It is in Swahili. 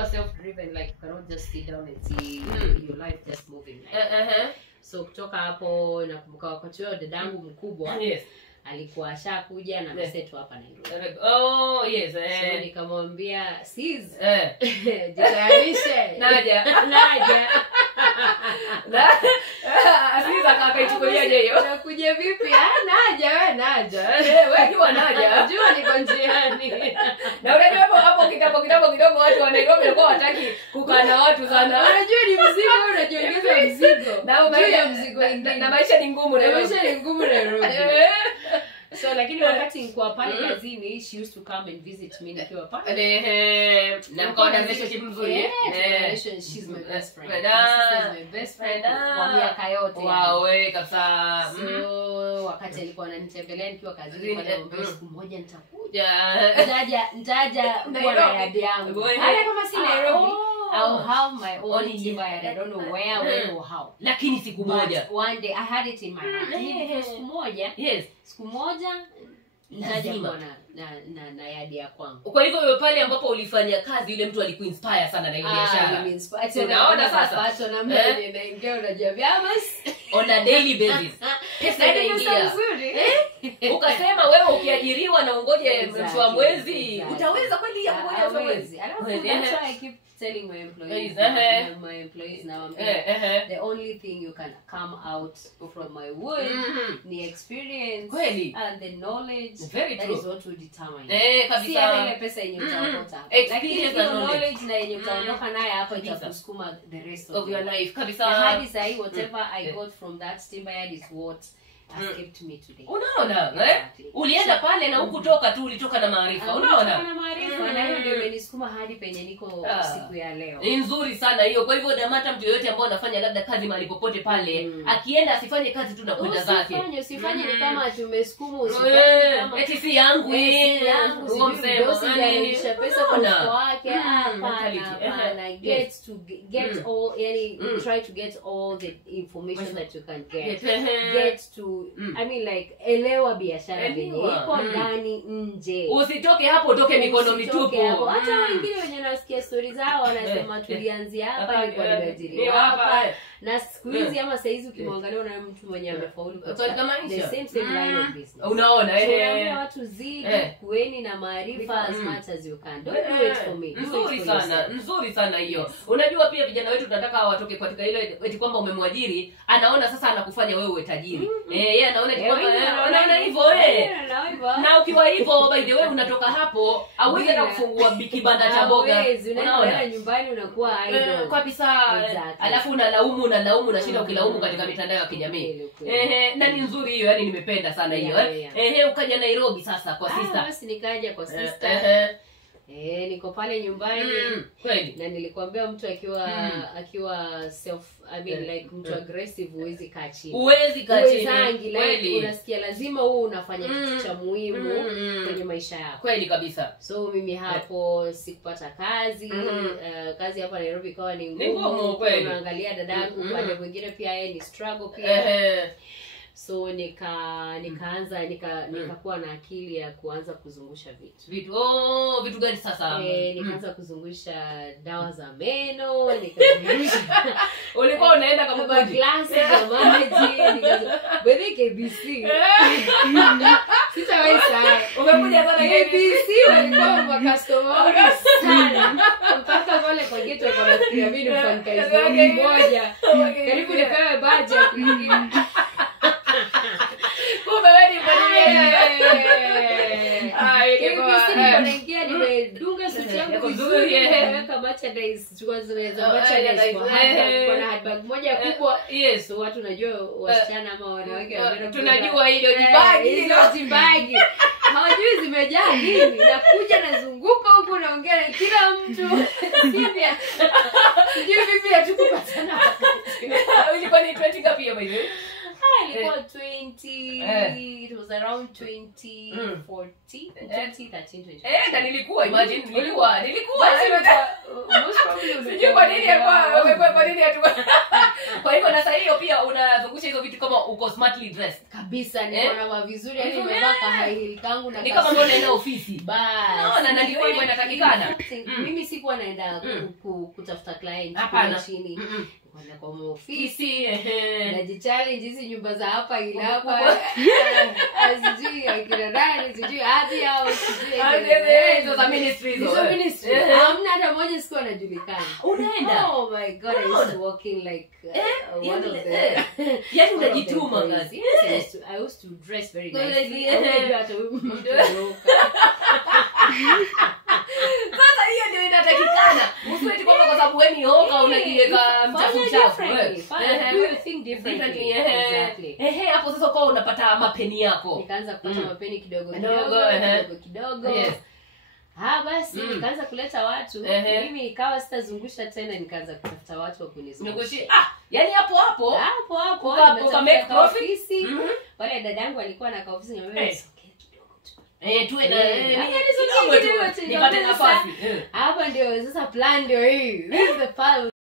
are self-driven, like you cannot just sit down and see your life just moving. So kutoka hapo nakumbuka wakati huo dadangu mkubwa alikuwa ashakuja na mseto hapa Nairobi. Oh yes. So nikamwambia sis jitayarishe naja Asiza akaichukulia je hiyo. Nakuja vipi? Naja wewe jua naja. Jua niko njiani. Na unajua hapo kidogo watu wa Nairobi walikuwa wataki kukaa na watu sana. Unajua ni mzigo, unajiongeza mzigo. Na mzigo na maisha ni ngumu Nairobi. So lakini wakati nilikuwa pale kazini, she used to come and visit me nikiwa pale. Na mkawa na relationship nzuri. She's my best friend. My sister is my best friend kwa miaka yote. Wow, kabisa. So wakati alikuwa ananitembelea nikiwa kazini, kwa siku moja nitakuja. Nitaja kwa yadi yangu. Hata kama si Nairobi, I'll have my own Timber Yard. I don't know where or how. Lakini siku moja. One day I had it in my heart. Siku moja. Yes. Siku moja nitaja na yadi ya kwangu. Kwa hivyo pale ambapo ulifanya kazi yule mtu alikuinspire sana na hiyo biashara. Unaona sasa pato na mimi ninaingia unajua byamas on a daily basis. Pesa inaingia. Ukasema wewe ukiajiriwa na ungoje mwisho wa mwezi utaweza kweli ya ngoja mwezi. That's why I keep telling my employees, now the only thing you can come out from my work the experience and the knowledge. Very that true. is what will determine. Kabisa. Ile pesa yenye utapata. Experience and knowledge na yenye utaondoka naye hapa itakusukuma the rest of your life. Kabisa. Hadi sahi whatever I got from that Timber Yard is what has kept me today. Unaona ulienda pale na hukutoka tu, ulitoka na maarifa. Unaona na maarifa na hiyo ndio imenisukuma hadi penye niko siku ya leo. Ni nzuri sana hiyo. Kwa hivyo damata mtu yote ambaye anafanya labda kazi mahali popote pale, akienda asifanye kazi tu na kwenda zake. Usifanye ni kama tumesukuma, usifanye kama eti si yangu huo msemo ananisha pesa kwa mfuko wake. Hapana, get all, yani try to get all the information that you can get to I mean like elewa biashara yenye iko ndani nje. Usitoke hapo utoke mikono mitupu. Hata wengine wenye nasikia stories zao wanasema tulianzia hapa ni kwa nimeajiriwa hapa. Na siku hizi ama saa hizi ukimwangalia una mtu mwenye amefaulu katika the same line of business. Unaona watu zidi kueni na maarifa as much as you can. Don't do it for me. Nzuri sana hiyo. Unajua pia vijana wetu tunataka watoke katika ile eti kwamba umemwajiri, anaona sasa anakufanya wewe uwe tajiri. Yeye anaona anaona hivyo na ukiwa hivyo by the way unatoka hapo hauwezi na kufungua kibanda cha mboga. Unaona nyumbani unakuwa idle kabisa. Alafu unalaumu na shida ukilaumu katika mitandao ya kijamii. Na ni nzuri hiyo, yani nimependa sana hiyo. Ukaja Nairobi sasa kwa sister. Basi nikaja kwa sister. Niko pale nyumbani kweli. Na nilikwambia mtu akiwa self like mtu aggressive huwezi kaa chini. Huwezi kaa chini. Like unasikia lazima wewe unafanya kitu cha muhimu kwenye maisha yako. Kweli kabisa. So mimi hapo sikupata kazi. Kazi hapa Nairobi ikawa ni ngumu. Unaangalia dadangu pale mwingine pia yeye ni struggle pia. So nikaanza nikakuwa na akili ya kuanza kuzungusha vitu gani sasa? Nikaanza kuzungusha dawa za meno, nikazungusha ulikuwa unaenda kama glasi za maji, bebe KBC. Sitawahi sana. Umekuja sana KBC walikuwa kwa customer sana. Mpaka pale kwa gate kwa nafikiria mimi mfanyakazi mmoja. Karibu nipewe budget nyingine. Naingia nimedunga suti yangu vizuri, nimeweka merchandise, chukua zile za merchandise kwa na handbag moja kubwa. So watu najua wasichana ama wanawake tunajua hilo jibagi. Hawajui zimejaa nini. Nakuja nazunguka huko naongea na kila mtu. Sijui vipi hatukupatana. Ilikuwa ni 20 ngapi hiyo by the way? Ilikuwa 20, it was around 2014, 2013. Na nilikuwa imagine nilikuwa most probably sijui kwa nini kwa nini Kwa hivyo na sasa hiyo pia unazungusha hizo vitu kama uko smartly dressed kabisa, niko na vizuri, yani nimevaa high heel kangu na ni kama mbona unaenda ofisi basi. Na ndio hivyo inatakikana. Mimi sikuwa naenda kutafuta client chini. Kwenda kwa ofisi, najichallenge hizi nyumba za hapa ila hapa asijui akina nani, sijui hadi au sijui hizo za ministry hamna hata moja siku anajulikana. Unaenda, oh my god, I used to walk in like one of the yani unajituma kazi. I used to dress very nicely. Hata sasa hiyo ndio inatakikana. Usiweti kwa sababu wewe ni hoga unajiweka mchafu. Do you think differently? Exactly. Hapo sasa kwa unapata mapeni yako. Nikaanza kupata mapeni kidogo. Yes. Basi nikaanza kuleta watu. Mimi ikawa sitazungusha tena, nikaanza kutafuta watu wa kunizungusha. Yani hapo ukamake profit. Pale dadangu alikuwa na ofisi, nikamwambia tuwe na nipate nafasi. Hapa ndio sasa plan ndio hii. This is the plan.